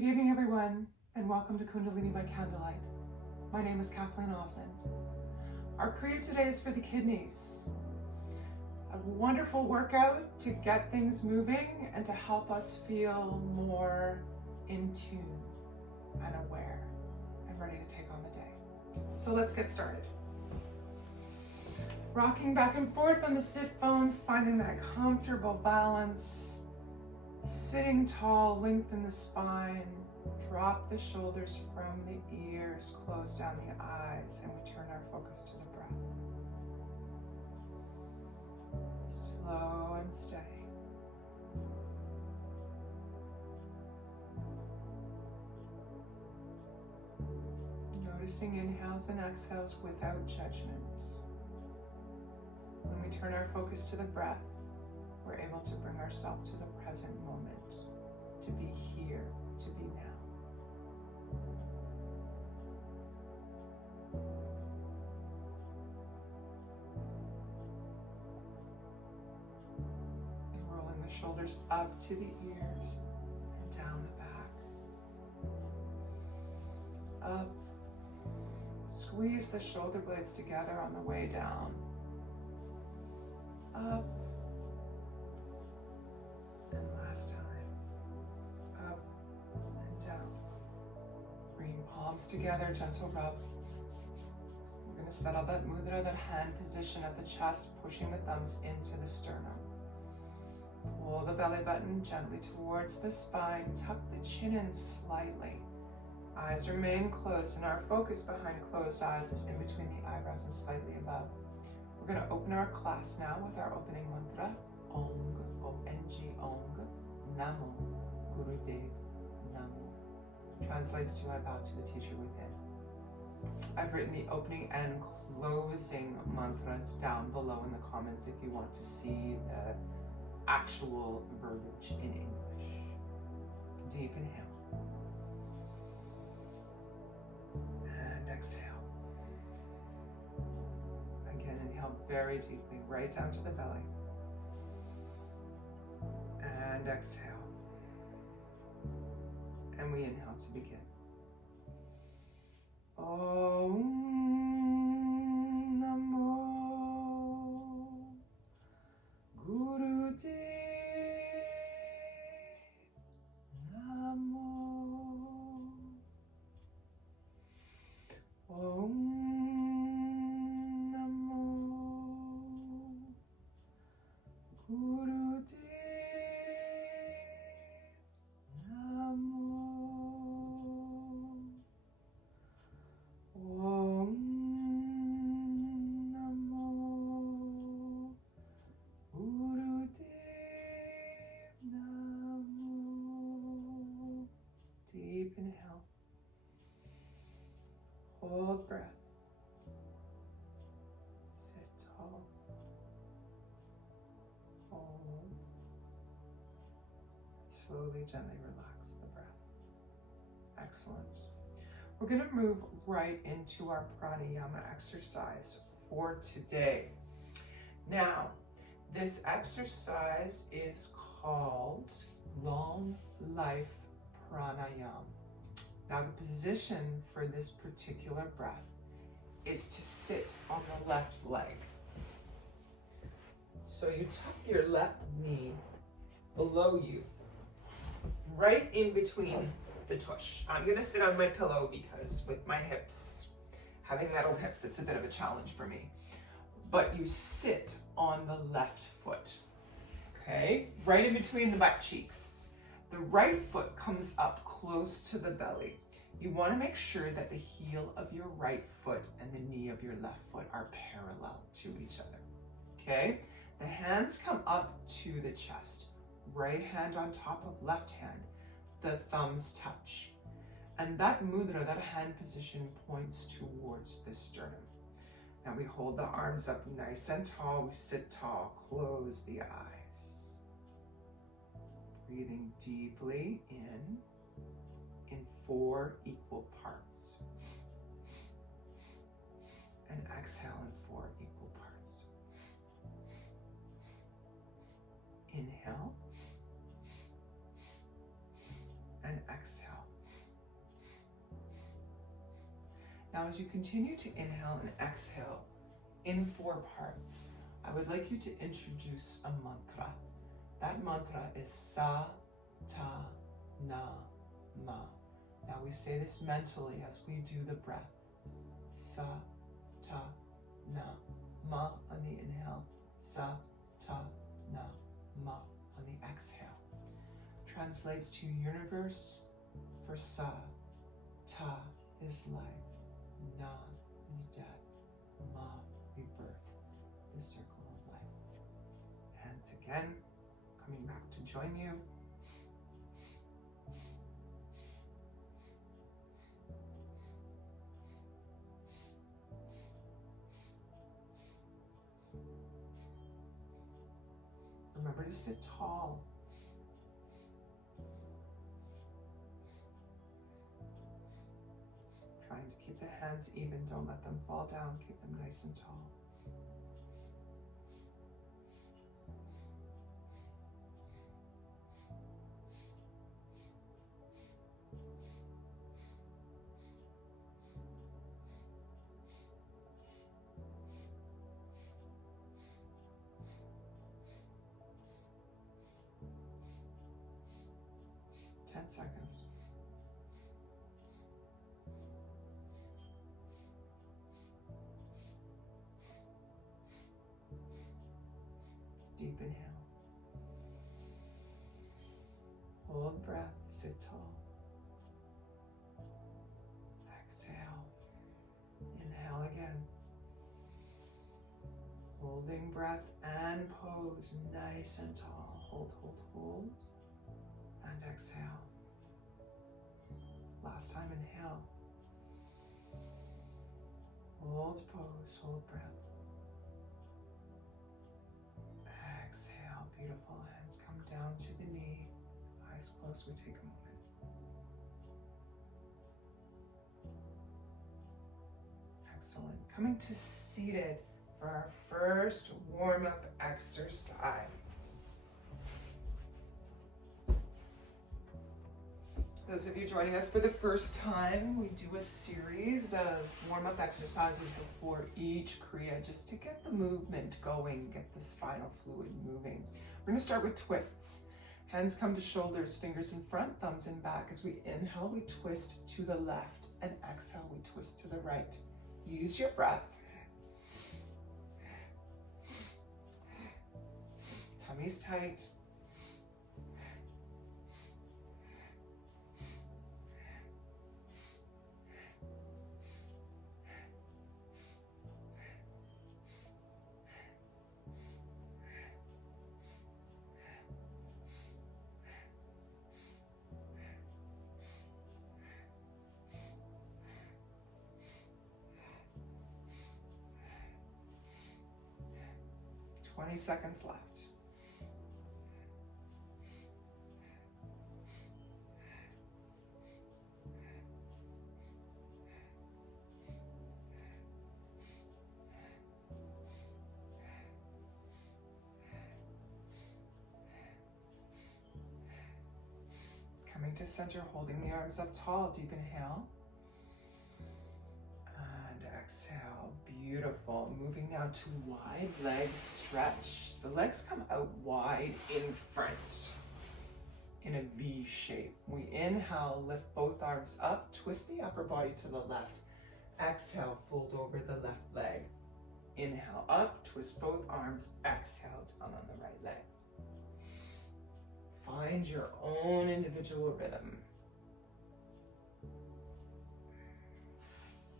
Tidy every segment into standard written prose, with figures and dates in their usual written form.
Good evening, everyone, and welcome to Kundalini by Candlelight. My name is Kathleen Osmond. Our Kriya today is for the kidneys. A wonderful workout to get things moving and to help us feel more in tune and aware and ready to take on the day. So let's get started. Rocking back and forth on the sit bones, finding that comfortable balance. Sitting tall, lengthen the spine, drop the shoulders from the ears, close down the eyes, and we turn our focus to the breath. Slow and steady. Noticing inhales and exhales without judgment. When we turn our focus to the breath, we're able to bring ourselves to the present moment, to be here, to be now. And rolling the shoulders up to the ears and down the back. Up. Squeeze the shoulder blades together on the way down. Up. And last time, up and down. Bring palms together, gentle rub. We're going to settle that mudra, that hand position at the chest, pushing the thumbs into the sternum. Pull the belly button gently towards the spine, tuck the chin in slightly. Eyes remain closed, and our focus behind closed eyes is in between the eyebrows and slightly above. We're going to open our class now with our opening mantra. Ong, O-N-G, Ong, NAMO, Gurudev, NAMO. Translates to I bow to the teacher within. I've written the opening and closing mantras down below in the comments if you want to see the actual verbiage in English. Deep inhale. And exhale. Again, inhale very deeply, right down to the belly. And exhale. And we inhale to begin. Om Namo Gurudev Namo. Om Deep inhale. Hold breath. Sit tall. Hold. Slowly, gently relax the breath. Excellent. We're going to move right into our pranayama exercise for today. Now, this exercise is called Long Life Pranayama. Now, the position for this particular breath is to sit on the left leg. So you tuck your left knee below you, right in between the tush. I'm going to sit on my pillow because with my hips, having metal hips, it's a bit of a challenge for me. But you sit on the left foot, okay? Right in between the butt cheeks. The right foot comes up close to the belly. You want to make sure that the heel of your right foot and the knee of your left foot are parallel to each other, okay? The hands come up to the chest. Right hand on top of left hand. The thumbs touch. And that mudra, that hand position, points towards the sternum. Now we hold the arms up nice and tall. We sit tall. Close the eyes. Breathing deeply in 4 equal parts. And exhale in 4 equal parts. Inhale. And exhale. Now, as you continue to inhale and exhale in 4 parts, I would like you to introduce a mantra. That mantra is Sa, Ta, Na, Ma. Now we say this mentally as we do the breath. Sa, Ta, Na, Ma on the inhale. Sa, Ta, Na, Ma on the exhale. Translates to universe for Sa. Ta is life. Na is death. Ma, rebirth. The circle of life. Hands again, coming back to join you. Remember to sit tall. Trying to keep the hands even, don't let them fall down, keep them nice and tall. Seconds. Deep inhale. Hold breath, sit tall. Exhale. Inhale again. Holding breath and pose nice and tall. Hold, hold, hold. And exhale. Last time, inhale. Hold pose, hold breath. Exhale, beautiful. Hands come down to the knee. Eyes closed, we take a moment. Excellent. Coming to seated for our first warm-up exercise. Those of you joining us for the first time, we do a series of warm-up exercises before each Kriya just to get the movement going, get the spinal fluid moving. We're going to start with twists. Hands come to shoulders, fingers in front, thumbs in back. As we inhale, we twist to the left, and exhale, we twist to the right. Use your breath. Tummy's tight. 20 seconds left. Coming to center, holding the arms up tall, deep inhale. And exhale, beautiful. Moving now to wide leg stretch. The legs come out wide in front in a V shape. We inhale, lift both arms up, twist the upper body to the left. Exhale, fold over the left leg. Inhale up, twist both arms, exhale down on the right leg. Find your own individual rhythm.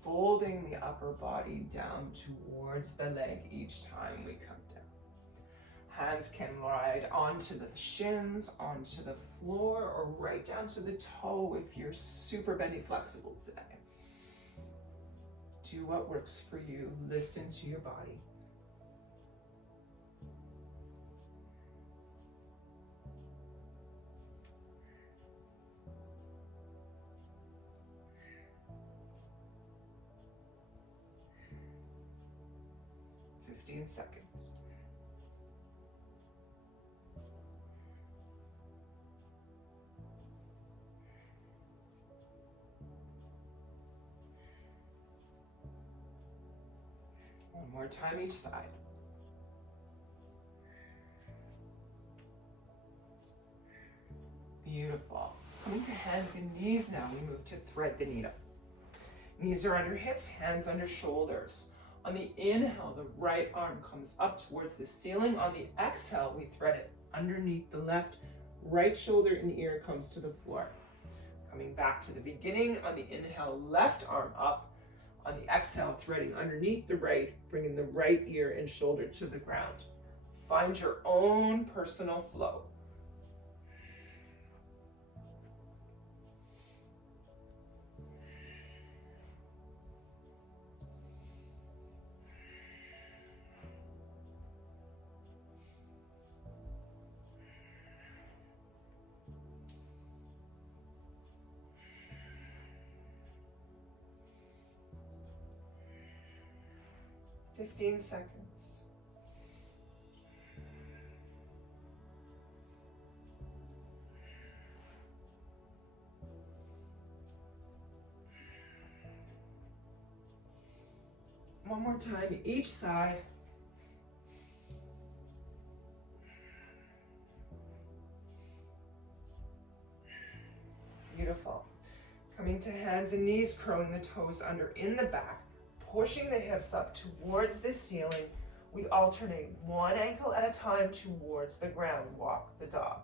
Folding the upper body down towards the leg each time we come down. Hands can ride onto the shins, onto the floor, or right down to the toe if you're super bendy flexible today. Do what works for you. Listen to your body. Seconds. One more time each side. Beautiful. Coming to hands and knees now, we move to thread the needle. Knees are under hips, hands under shoulders. On the inhale, the right arm comes up towards the ceiling. On the exhale, we thread it underneath the left. Right shoulder and ear comes to the floor. Coming back to the beginning, on the inhale, left arm up. On the exhale, threading underneath the right, bringing the right ear and shoulder to the ground. Find your own personal flow. Fifteen seconds. One more time, each side. Beautiful. Coming to hands and knees, curling the toes under in the back. Pushing the hips up towards the ceiling, we alternate one ankle at a time towards the ground. Walk the dog.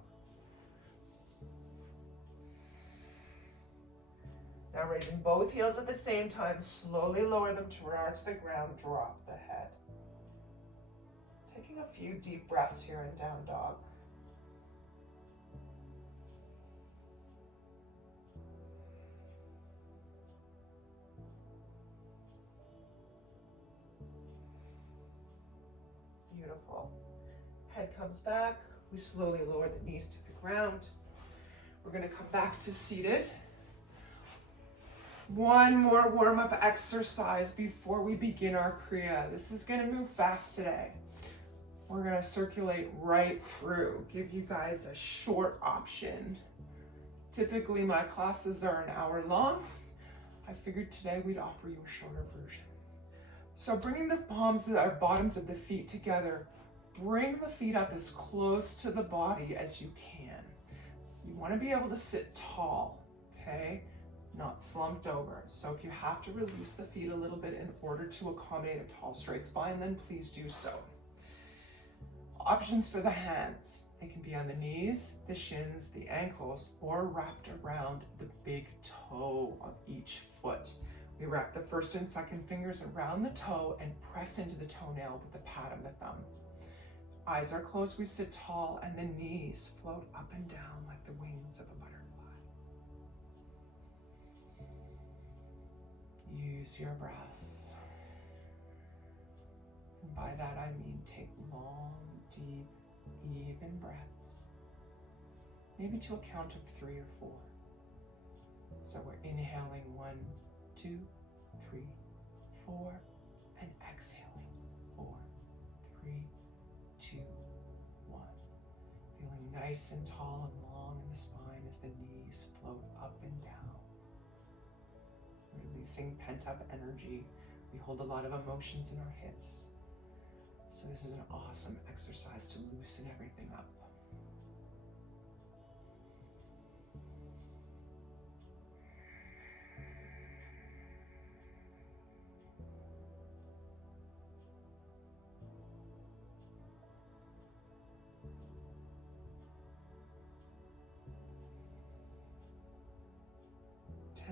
Now raising both heels at the same time, slowly lower them towards the ground, drop the head. Taking a few deep breaths here in down dog. Beautiful. Head comes back. We slowly lower the knees to the ground. We're going to come back to seated. One more warm-up exercise before we begin our Kriya. This is going to move fast today. We're going to circulate right through, give you guys a short option. Typically my classes are an hour long. I figured today we'd offer you a shorter version. So bringing the palms or bottoms of the feet together, bring the feet up as close to the body as you can. You want to be able to sit tall, okay? Not slumped over. So if you have to release the feet a little bit in order to accommodate a tall, straight spine, then please do so. Options for the hands. They can be on the knees, the shins, the ankles, or wrapped around the big toe of each foot. We wrap the first and second fingers around the toe and press into the toenail with the pad of the thumb. Eyes are closed, we sit tall, and the knees float up and down like the wings of a butterfly. Use your breath. And by that I mean take long, deep, even breaths. Maybe to a count of 3 or 4. So we're inhaling 1, 2, 3, 4, and exhaling 4, 3, 2, 1. Feeling nice and tall and long in the spine as the knees float up and down. Releasing pent-up energy. We hold a lot of emotions in our hips. So this is an awesome exercise to loosen everything up.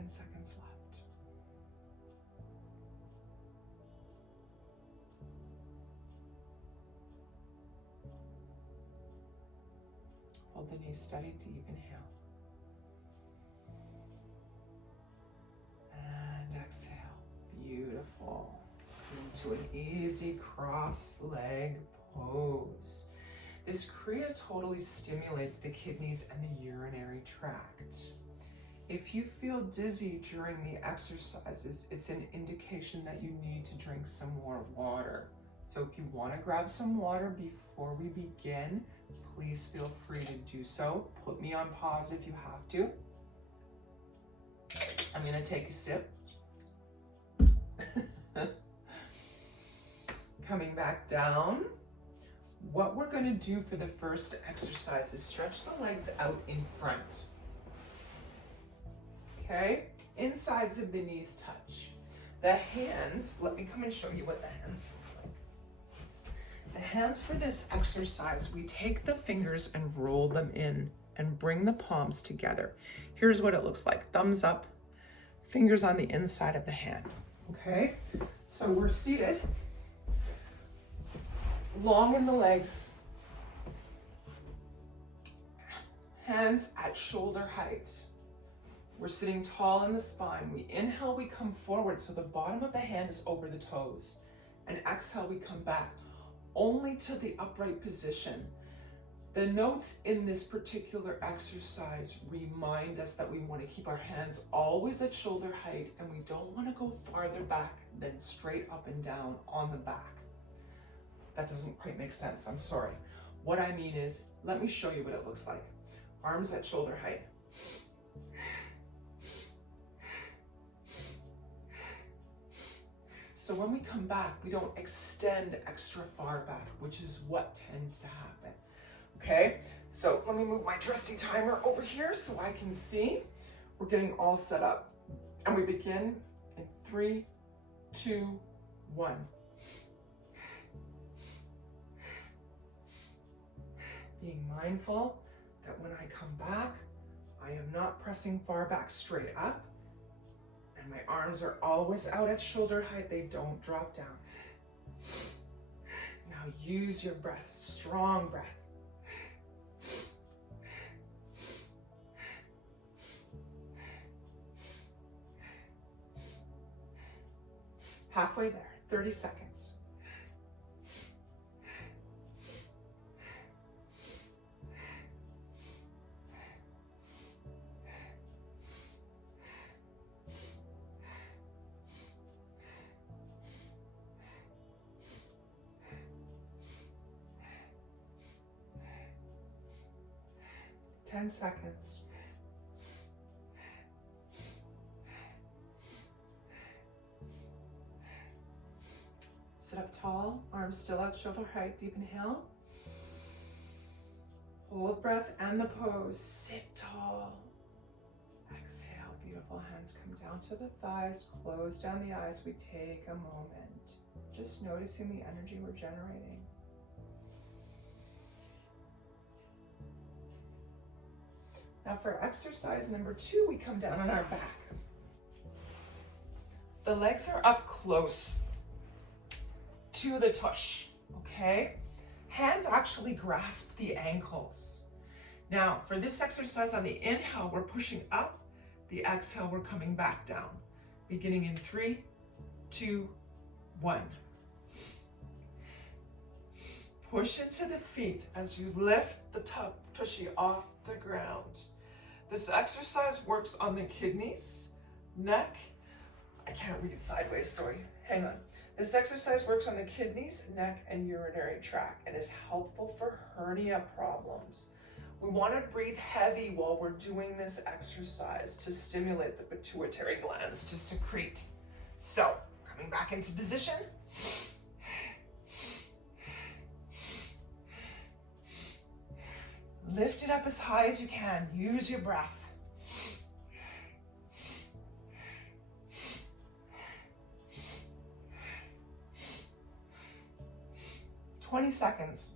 Seconds left. Hold the knees steady, deep inhale. And exhale. Beautiful. Into an easy cross leg pose. This Kriya totally stimulates the kidneys and the urinary tract. If you feel dizzy during the exercises, it's an indication that you need to drink some more water. So if you want to grab some water before we begin, please feel free to do so. Put me on pause if you have to. I'm going to take a sip. Coming back down. What we're going to do for the first exercise is stretch the legs out in front. Okay? Insides of the knees touch. The hands, let me come and show you what the hands look like. The hands for this exercise, we take the fingers and roll them in and bring the palms together. Here's what it looks like. Thumbs up, fingers on the inside of the hand. Okay? So we're seated, long in the legs, hands at shoulder height. We're sitting tall in the spine. We inhale, we come forward so the bottom of the hand is over the toes. And exhale, we come back only to the upright position. The notes in this particular exercise remind us that we want to keep our hands always at shoulder height, and we don't want to go farther back than straight up and down on the back. That doesn't quite make sense, I'm sorry. What I mean is, let me show you what it looks like. Arms at shoulder height. So when we come back, we don't extend extra far back, which is what tends to happen. Okay, so let me move my trusty timer over here so I can see. We're getting all set up. And we begin in 3, 2, 1. Being mindful that when I come back, I am not pressing far back straight up. And my arms are always out at shoulder height. They don't drop down. Now use your breath, strong breath. Halfway there, 30 seconds. Ten seconds. Sit up tall, arms still at shoulder height, deep inhale. Hold breath and the pose, sit tall. Exhale, beautiful, hands come down to the thighs, close down the eyes, we take a moment. Just noticing the energy we're generating. Now for exercise number 2, we come down on our back. The legs are up close to the tush, okay? Hands actually grasp the ankles. Now for this exercise, on the inhale, we're pushing up. The exhale, we're coming back down. Beginning in 3, 2, 1. Push into the feet as you lift the tushy off the ground. This exercise works on the kidneys, neck. I can't read sideways, sorry. Hang on. This exercise works on the kidneys, neck, and urinary tract and is helpful for hernia problems. We want to breathe heavy while we're doing this exercise to stimulate the pituitary glands to secrete. So, coming back into position. Lift it up as high as you can. Use your breath. "20 seconds.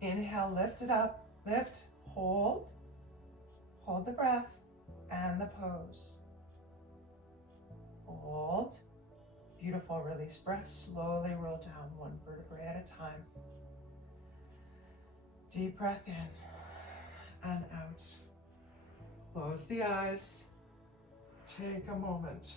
Inhale, lift it up, lift, hold the breath and the pose. Hold, beautiful, release breath, slowly roll down one vertebrae at a time. Deep breath in and out. Close the eyes, take a moment.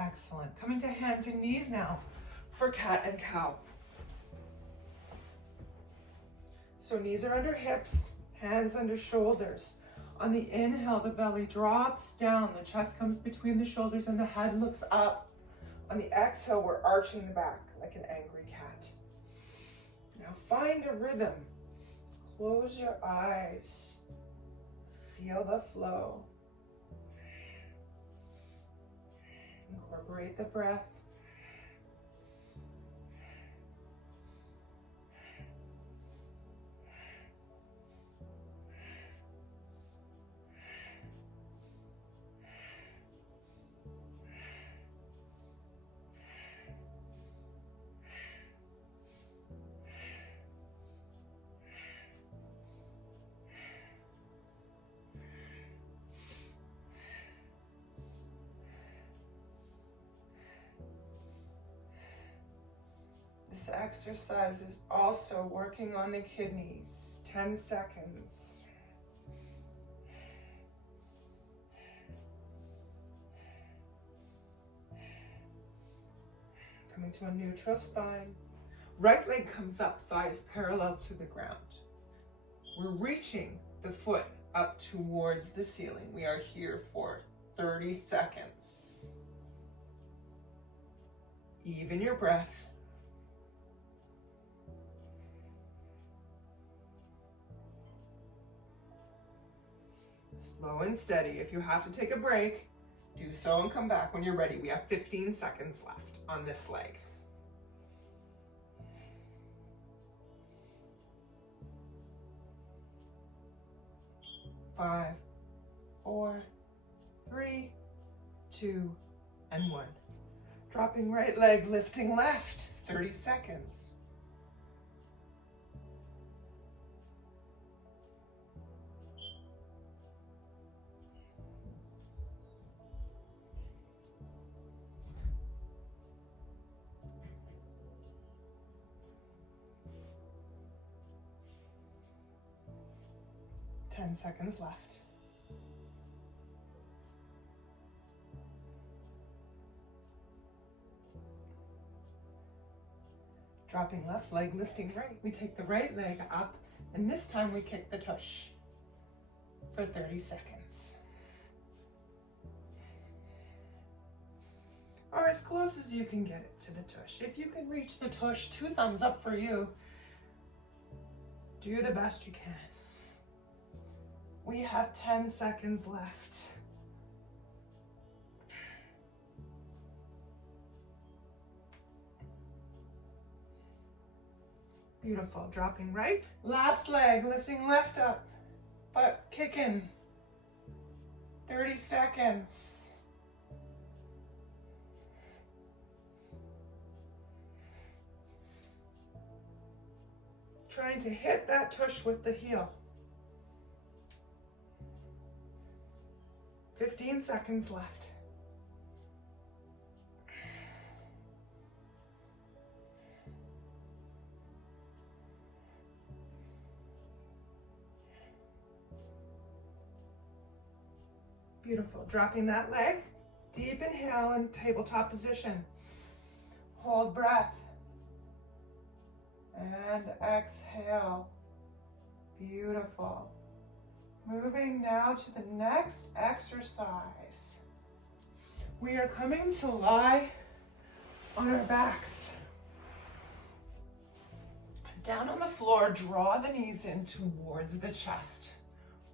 Excellent. Coming to hands and knees now for cat and cow. So knees are under hips, hands under shoulders. On the inhale, the belly drops down, the chest comes between the shoulders and the head looks up. On the exhale, we're arching the back like an angry cat. Now find a rhythm. Close your eyes. Feel the flow. Incorporate the breath. This exercise is also working on the kidneys. 10 seconds. Coming to a neutral spine. Right leg comes up, thighs parallel to the ground. We're reaching the foot up towards the ceiling. We are here for 30 seconds. Even your breath. Slow and steady. If you have to take a break, do so and come back when you're ready. We have 15 seconds left on this leg. 5, 4, 3, 2, and 1. Dropping right leg, lifting left, 30 seconds. Ten seconds left. Dropping left leg, lifting right. We take the right leg up, and this time we kick the tush for 30 seconds. Or as close as you can get it to the tush. If you can reach the tush, 2 thumbs up for you. Do the best you can. We have 10 seconds left. Beautiful. Dropping right. Last leg, lifting left up, butt kicking. 30 seconds. Trying to hit that tush with the heel. 15 seconds left. Beautiful. Dropping that leg. Deep inhale in tabletop position. Hold breath. And exhale. Beautiful. Moving now to the next exercise. We are coming to lie on our backs. Down on the floor, draw the knees in towards the chest.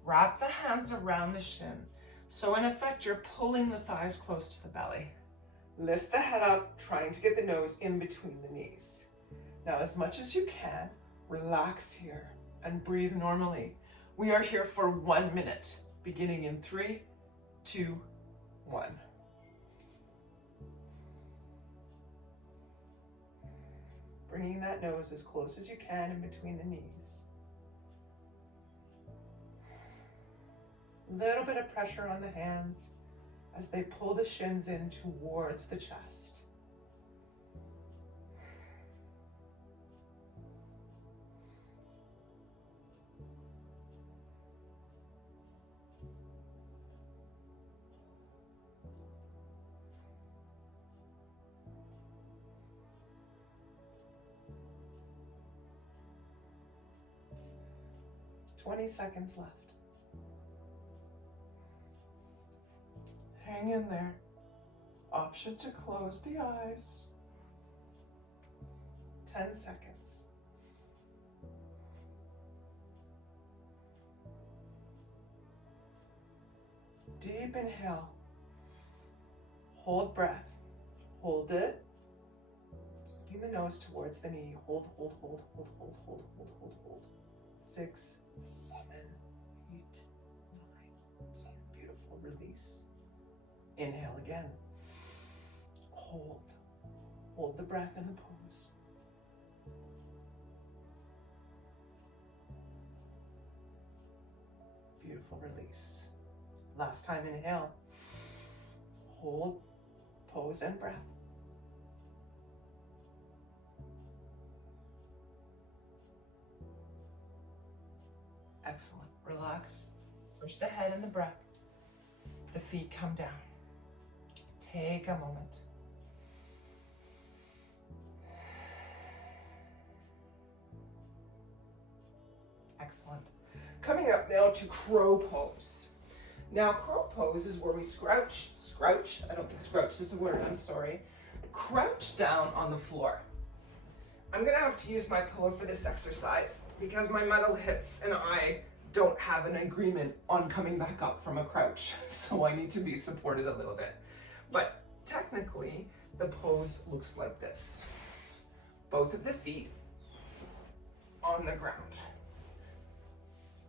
Wrap the hands around the shin. So in effect, you're pulling the thighs close to the belly. Lift the head up, trying to get the nose in between the knees. Now, as much as you can, relax here and breathe normally. We are here for 1 minute, beginning in 3, 2, 1. Bringing that nose as close as you can in between the knees. A little bit of pressure on the hands as they pull the shins in towards the chest. 20 seconds left. Hang in there. Option to close the eyes. 10 seconds. Deep inhale. Hold breath. Hold it. Keeping the nose towards the knee. Hold, hold, hold, hold, hold, hold, hold, hold, hold. 6, 7, 8, 9, 10. Beautiful. Release. Inhale again. Hold. Hold the breath in the pose. Beautiful. Release. Last time, inhale. Hold, pose, and breath. Excellent. Relax. First the head and the breath. The feet come down. Take a moment. Excellent. Coming up now to crow pose. Now, crow pose is where we scrouch, I don't think scrouch is a word, I'm sorry. Crouch down on the floor. I'm gonna have to use my pillow for this exercise because my metal hips and I don't have an agreement on coming back up from a crouch. So I need to be supported a little bit. But technically, the pose looks like this. Both of the feet on the ground.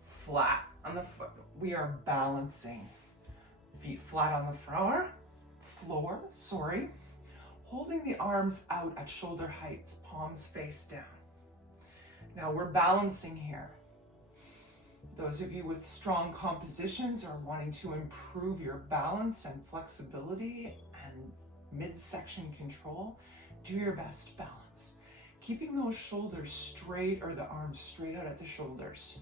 Flat on the foot. We are balancing. Feet flat on the floor, holding the arms out at shoulder heights, palms face down. Now we're balancing here. Those of you with strong compositions or wanting to improve your balance and flexibility and midsection control, do your best balance. Keeping those shoulders straight or the arms straight out at the shoulders.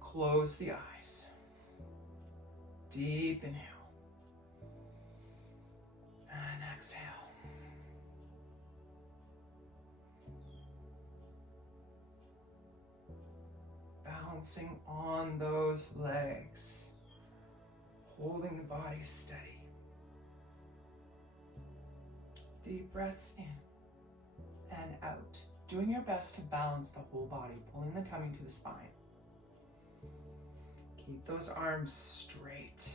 Close the eyes. Deep inhale. And exhale. Balancing on those legs. Holding the body steady. Deep breaths in and out. Doing your best to balance the whole body, pulling the tummy to the spine. Keep those arms straight.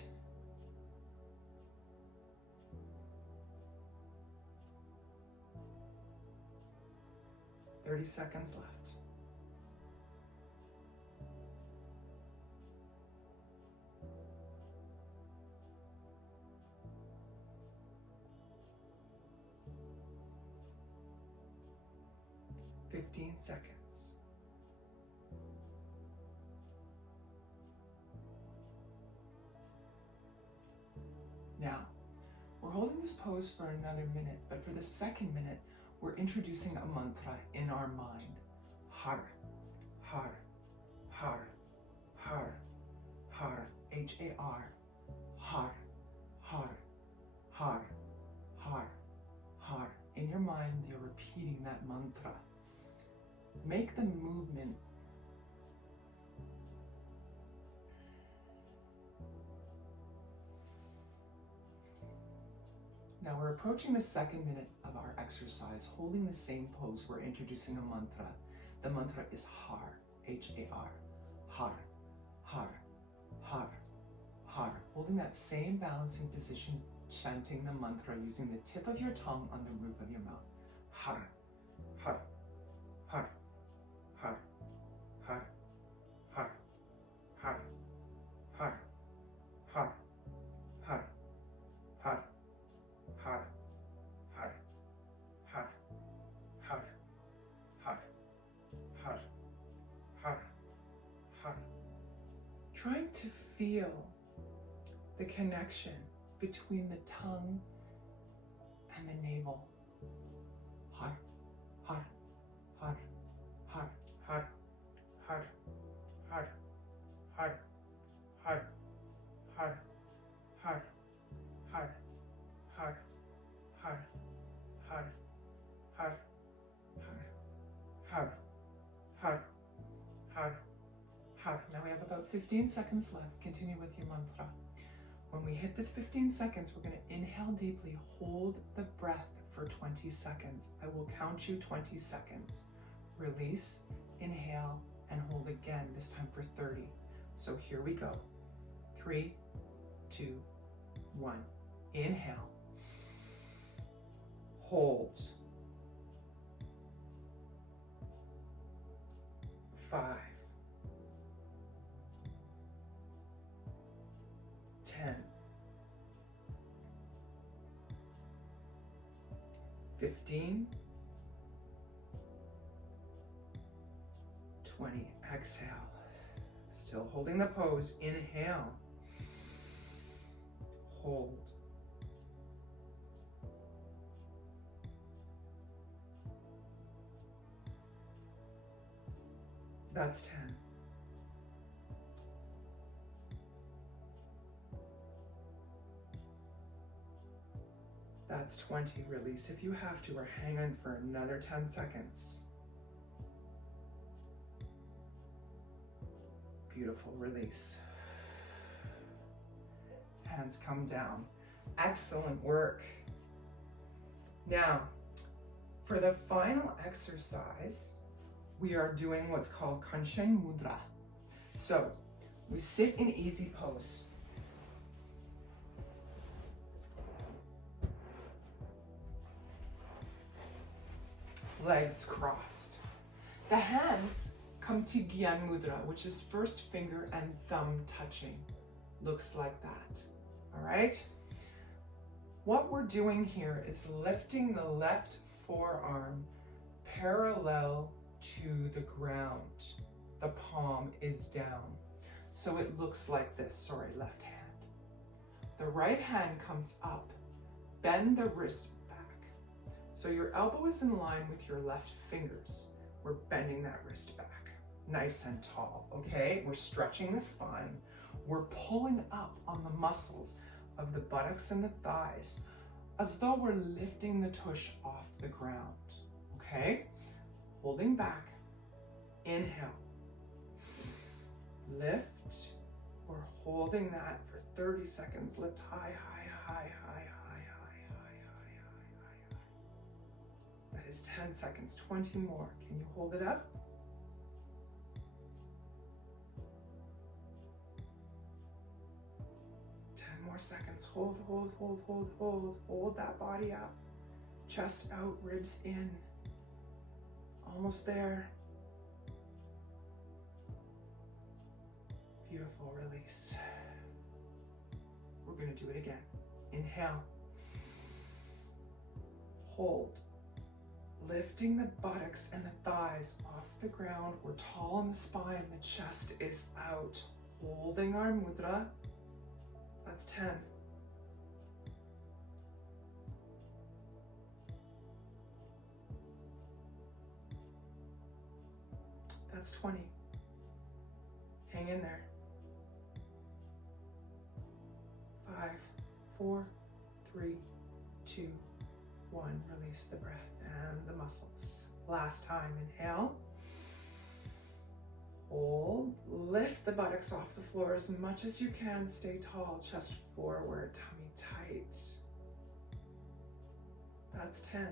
"30 seconds left. "15 seconds. Now, we're holding this pose for another minute, but for the second minute, we're introducing a mantra in our mind. Har, har, har, har, har, H-A-R, har, har, har, har, har. In your mind, you're repeating that mantra. Make the movement Now we're approaching the second minute of our exercise. Holding the same pose, we're introducing a mantra. The mantra is har, H-A-R, har, har, har, har. Holding that same balancing position, chanting the mantra using the tip of your tongue on the roof of your mouth. Har, har, har, har, har, har, har, har, har, har, har. Har, har, har, har, har, har, har, har. Trying to feel the connection between the tongue and the navel. Har, har, har, har, har, har, har, har, har, har, har, har. Har, har, har, har, har, har, har, har, har. Now 15 seconds left. Continue with your mantra. When we hit the 15 seconds, we're going to inhale deeply, hold the breath for 20 seconds. I will count you 20 seconds. Release, inhale, and hold again, this time for 30. So here we go. 3, 2, 1. Inhale. Hold. 5, 10, 15, 20. Exhale. Still holding the pose. Inhale. Hold. That's 10. That's 20. Release if you have to, or hang on for another 10 seconds. Beautiful. Release. Hands come down. Excellent work. Now, for the final exercise, we are doing what's called Kanchen Mudra. So, we sit in easy pose. Legs crossed. The hands come to Kanchen Mudra, which is first finger and thumb touching. Looks like that. All right? What we're doing here is lifting the left forearm parallel to the ground. The palm is down. So it looks like this. Sorry, left hand. The right hand comes up. Bend the wrist back. So your elbow is in line with your left fingers. We're bending that wrist back. Nice and tall, okay? We're stretching the spine. We're pulling up on the muscles of the buttocks and the thighs as though we're lifting the tush off the ground, okay? Holding back. Inhale. Lift. We're holding that for 30 seconds. Lift high, high, high, high, high, high, high, high, high, high. That is 10 seconds, 20 more. Can you hold it up? More seconds. Hold, hold, hold, hold, hold. Hold that body up. Chest out, ribs in. Almost there. Beautiful. Release. We're going to do it again. Inhale. Hold. Lifting the buttocks and the thighs off the ground. We're tall on the spine. The chest is out. Holding our mudra. That's 10. That's 20. Hang in there. 5, 4, 3, 2, 1. Release the breath and the muscles. Last time. Inhale. Hold, lift the buttocks off the floor as much as you can. Stay tall, chest forward, tummy tight. That's 10.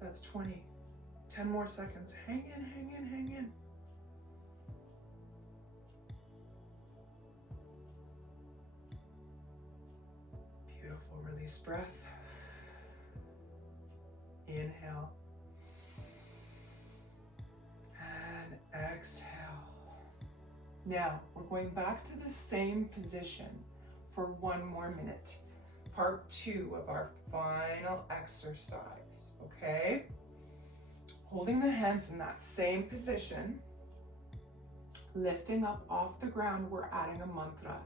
That's 20. 10 more seconds. Hang in, hang in, hang in. Release breath. Inhale. And exhale. Now, we're going back to the same position for 1 more minute. Part 2 of our final exercise, okay? Holding the hands in that same position, lifting up off the ground, we're adding a mantra.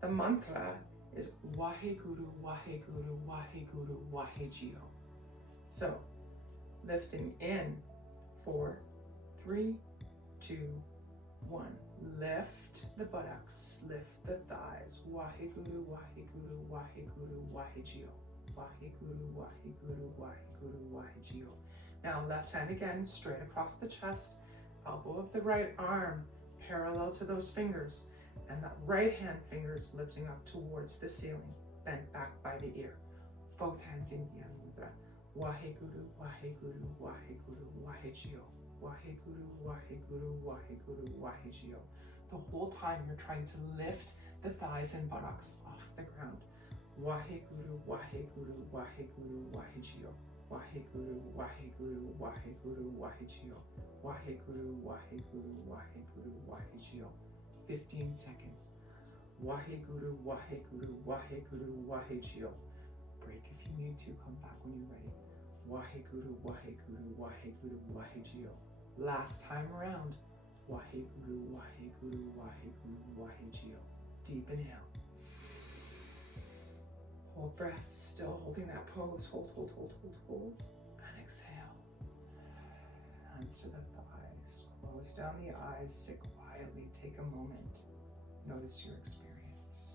The mantra is Waheguru, Waheguru, Waheguru, Waheguru. So, lifting in 4, 3, 2, 1. Lift the buttocks, lift the thighs. Waheguru, Waheguru, Waheguru, Waheguru. Waheguru, Waheguru, Waheguru, Wahegyo. Now left hand again, straight across the chest, elbow of the right arm parallel to those fingers, and that right hand fingers lifting up towards the ceiling, bent back by the ear. Both hands in Gyan Mudra. Waheguru, Waheguru, Waheguru, Wahegyo. Waheguru, Waheguru, Waheguru, Wahegyo. The whole time you're trying to lift the thighs and buttocks off the ground. Waheguru, Waheguru, Waheguru, Wahegyo. Waheguru, Waheguru, Waheguru, Wahegyo. Waheguru, Waheguru, Waheguru, Wahegyo. 15 seconds. Waheguru, Waheguru, Waheguru, Wahegyo. Break if you need to, come back when you're ready. Waheguru, Waheguru, Waheguru, Wahegyo. Last time around. Waheguru, Waheguru, Waheguru, Wahegyo. Deep inhale. Hold breath, still holding that pose. Hold, hold, hold, hold, hold. And exhale. Hands to the thighs. Close down the eyes. Sit quietly. Take a moment. Notice your experience.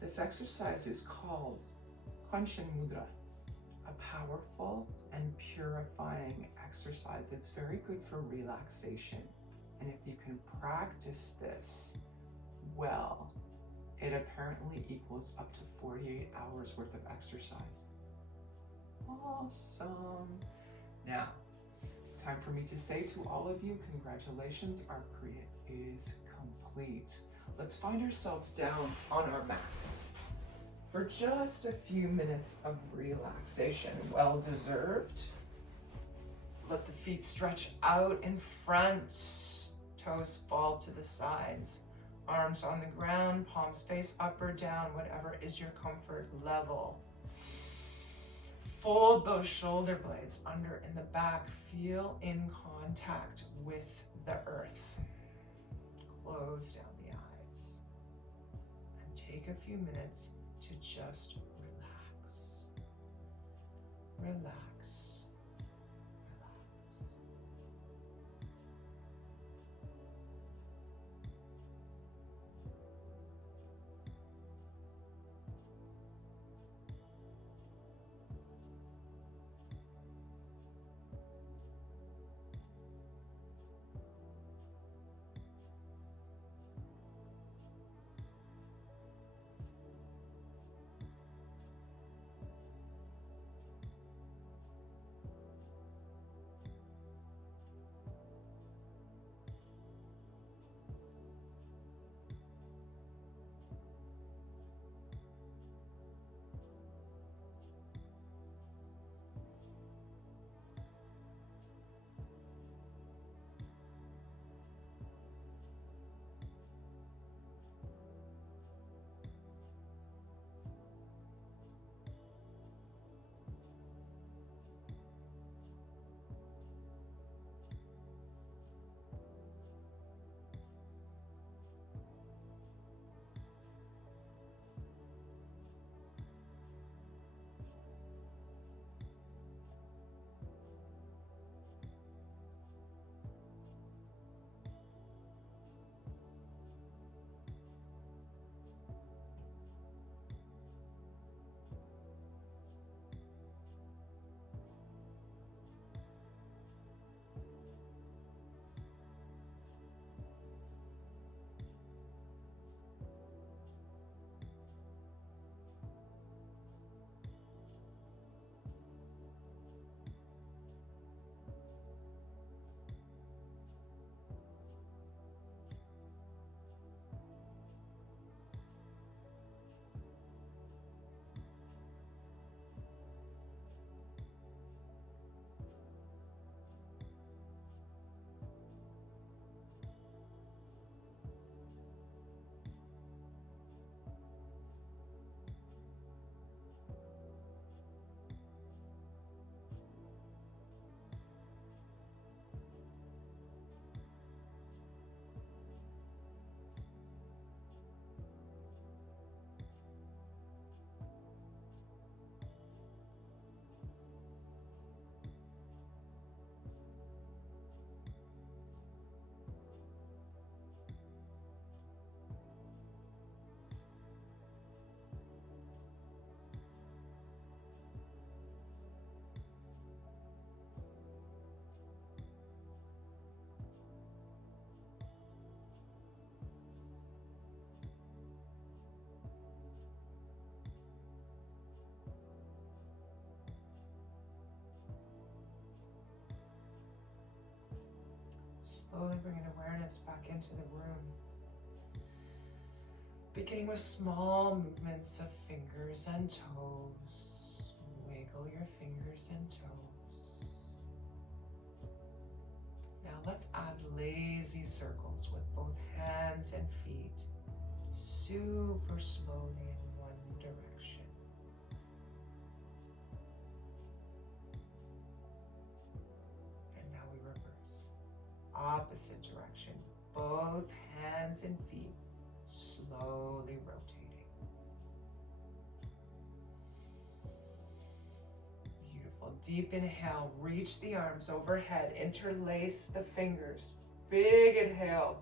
This exercise is called Kanchen Mudra, a powerful and purifying exercise. It's very good for relaxation. And if you can practice this well, it apparently equals up to 48 hours worth of exercise. Awesome. Now, time for me to say to all of you, congratulations, our Kriya is complete. Let's find ourselves down on our mats for just a few minutes of relaxation. Well deserved. Let the feet stretch out in front. Toes fall to the sides. Arms on the ground, palms face up or down, whatever is your comfort level. Fold those shoulder blades under in the back. Feel in contact with the earth. Close down the eyes. And take a few minutes to just relax. Relax. Slowly bringing awareness back into the room. Beginning with small movements of fingers and toes. Wiggle your fingers and toes. Now let's add lazy circles with both hands and feet, super slowly in one direction. And now we reverse. Opposite direction. Both hands and feet slowly rotating. Beautiful. Deep inhale. Reach the arms overhead. Interlace the fingers. Big inhale.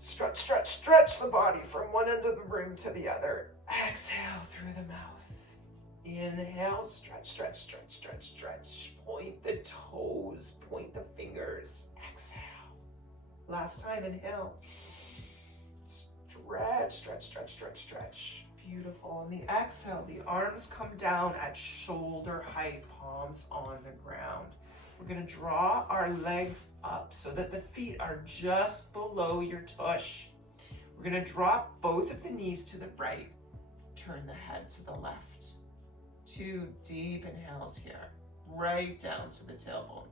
Stretch, stretch, stretch the body from one end of the room to the other. Exhale through the mouth. Inhale. Stretch, stretch, stretch, stretch, stretch. Point the toes. Point the fingers. Exhale. Last time. Inhale. Stretch, stretch, stretch, stretch, stretch. Beautiful. On the exhale, the arms come down at shoulder height, palms on the ground. We're going to draw our legs up so that the feet are just below your tush. We're going to drop both of the knees to the right. Turn the head to the left. 2 deep inhales here. Right down to the tailbone.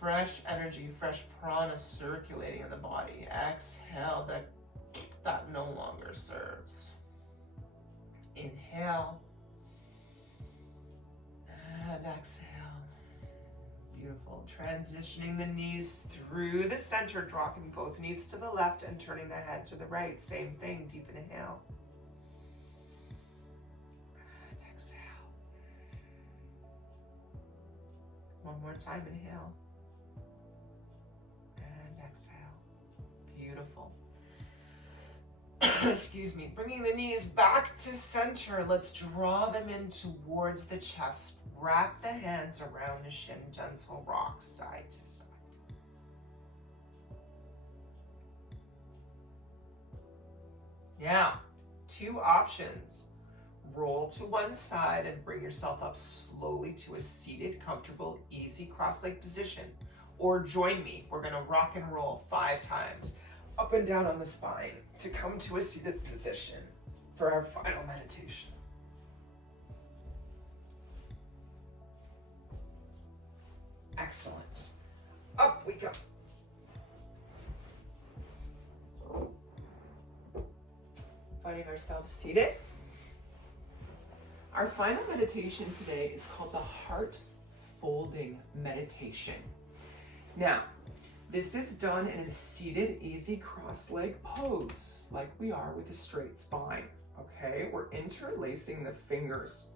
Fresh energy, fresh prana circulating in the body. Exhale, that no longer serves. Inhale. And exhale. Beautiful. Transitioning the knees through the center, dropping both knees to the left and turning the head to the right. Same thing, deep inhale. And exhale. One more time, inhale. Beautiful. Excuse me. Bringing the knees back to center. Let's draw them in towards the chest. Wrap the hands around the shin. Gentle rock side to side. Now, 2 options. Roll to one side and bring yourself up slowly to a seated, comfortable, easy cross-leg position. Or join me. We're going to rock and roll 5 times. Up and down on the spine to come to a seated position for our final meditation. Excellent. Up we go. Finding ourselves seated. Our final meditation today is called the Heart Folding Meditation. Now, this is done in a seated, easy cross-leg pose, like we are with a straight spine, okay? We're interlacing the fingers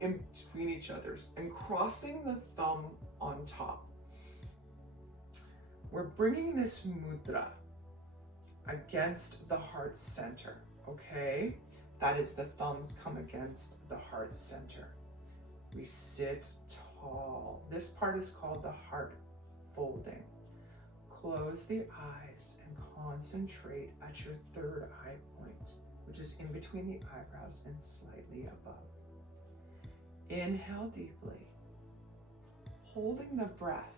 in between each other's and crossing the thumb on top. We're bringing this mudra against the heart center, okay? That is, the thumbs come against the heart center. We sit tall. This part is called the heart folding. Close the eyes and concentrate at your 3rd eye point, which is in between the eyebrows and slightly above. Inhale deeply, holding the breath.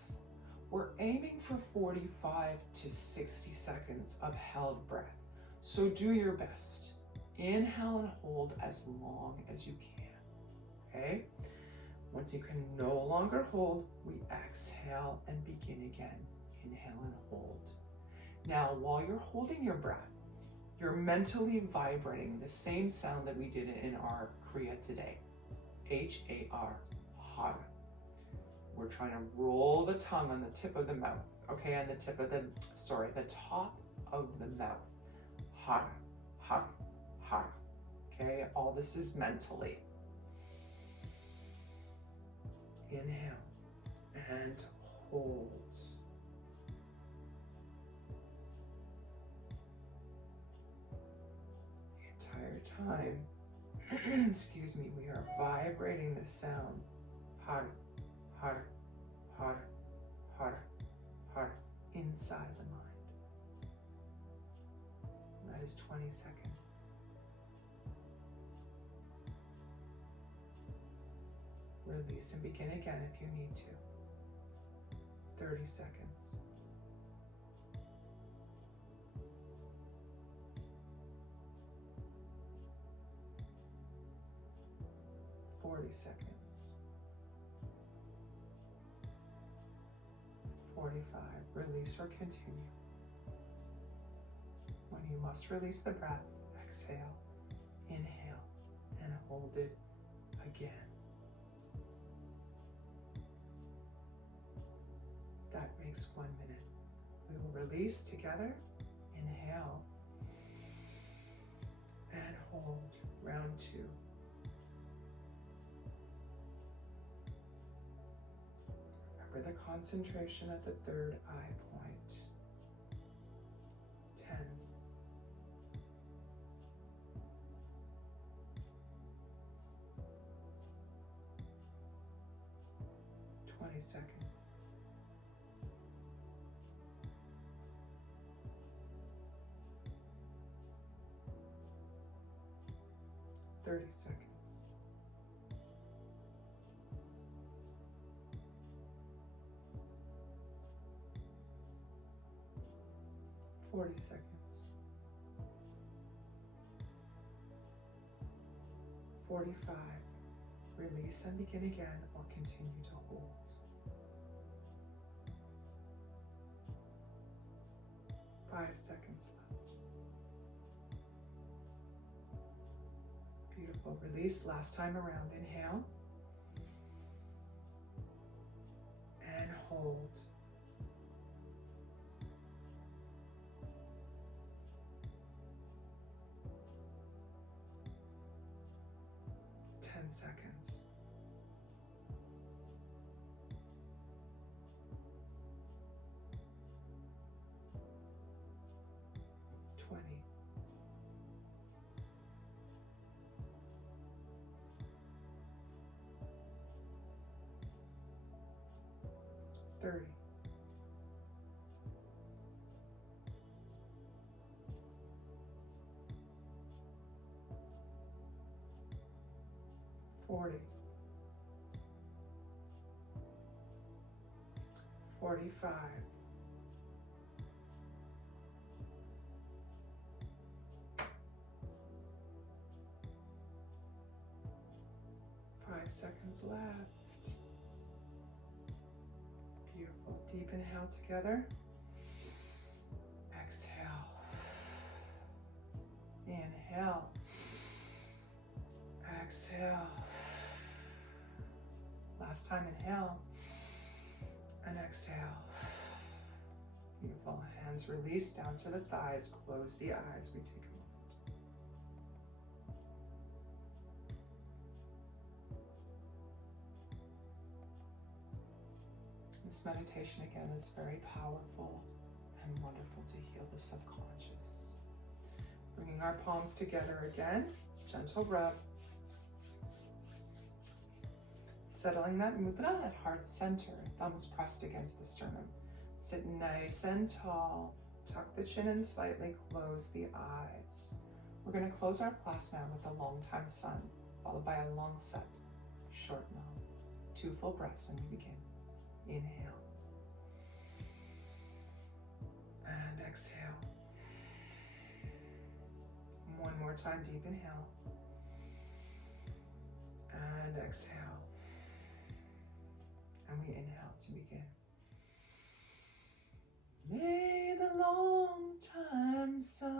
We're aiming for 45 to 60 seconds of held breath. So do your best. Inhale and hold as long as you can, okay? Once you can no longer hold, we exhale and begin again. Inhale and hold. Now, while you're holding your breath, you're mentally vibrating the same sound that we did in our Kriya today. H-A-R, har. We're trying to roll the tongue on the tip of the mouth, okay? On the tip of the top of the mouth. Har, har, har, okay? All this is mentally. Inhale and hold. Time, excuse me, we are vibrating the sound. Har, har, har, har, har, inside the mind. And that is 20 seconds. Release and begin again if you need to. 30 seconds. 40 seconds. 45. Release or continue. When you must release the breath, exhale, inhale, and hold it again. That makes 1 minute. We will release together. Inhale and hold. Round 2. Remember the concentration at the third eye point. 10. 20 seconds. 30 seconds. 40 seconds. 45. Release and begin again, or continue to hold. 5 seconds left. Beautiful. Release last time around. Inhale and hold. Seconds. 20. 30. 40. 45. 5 seconds left. Beautiful. Deep inhale together. Exhale. Inhale. Exhale. Last time, inhale and exhale. Beautiful. Hands release down to the thighs. Close the eyes. We take a moment. This meditation again is very powerful and wonderful to heal the subconscious. Bringing our palms together again. Gentle rub. Settling that mudra at heart center, thumbs pressed against the sternum. Sit nice and tall. Tuck the chin in slightly, close the eyes. We're going to close our class now with a long time sun, followed by a long set, short nam. 2 full breaths and we begin. Inhale. And exhale. 1 more time, deep inhale. And exhale. And we inhale to begin. May the long time sun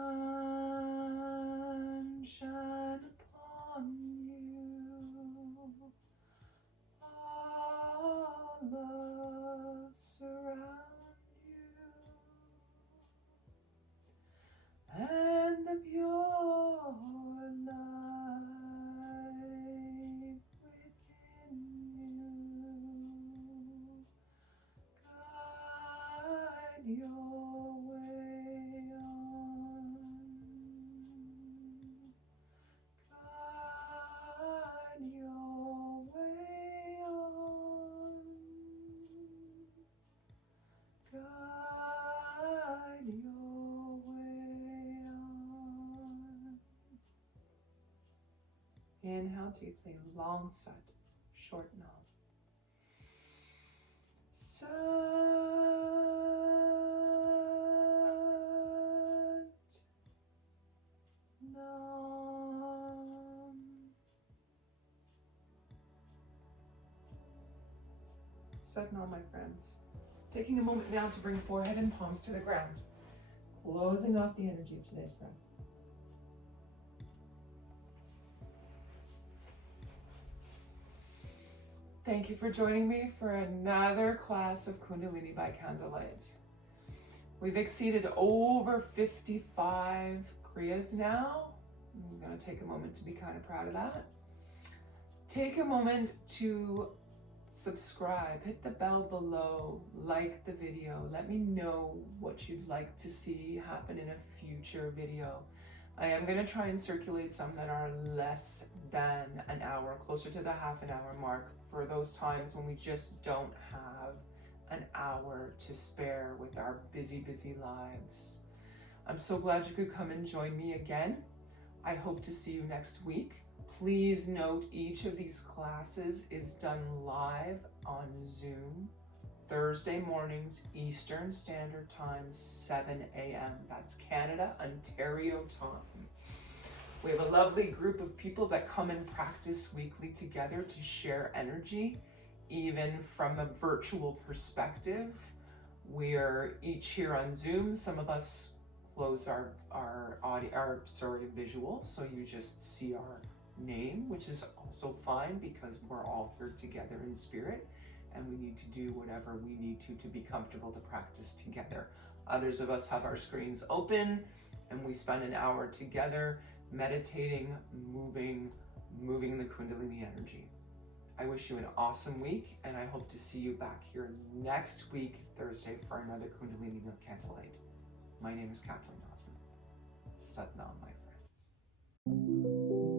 shine upon you. All love surround you. And the pure light within you guide your way on. Guide your way on. Guide your way on. Inhale deeply, long set, short nam. Sat Nam. Sat Nam, my friends. Taking a moment now to bring forehead and palms to the ground. Closing off the energy of today's breath. Thank you for joining me for another class of Kundalini by Candlelight. We've exceeded over 55 Kriyas now. I'm going to take a moment to be kind of proud of that. Take a moment to subscribe, hit the bell below, like the video. Let me know what you'd like to see happen in a future video. I am going to try and circulate some that are less than an hour, closer to the half an hour mark, for those times when we just don't have an hour to spare with our busy, busy lives. I'm so glad you could come and join me again. I hope to see you next week. Please note each of these classes is done live on Zoom, Thursday mornings, Eastern Standard Time, 7 a.m. That's Canada, Ontario time. We have a lovely group of people that come and practice weekly together to share energy, even from a virtual perspective. We're each here on Zoom. Some of us close our visual, so you just see our name, which is also fine because we're all here together in spirit, and we need to do whatever we need to be comfortable to practice together. Others of us have our screens open, and we spend an hour together meditating, moving the Kundalini energy. I wish you an awesome week, and I hope to see you back here next week, Thursday, for another Kundalini Candlelight. My name is Kathleen.osmond. Sat Nam, my friends.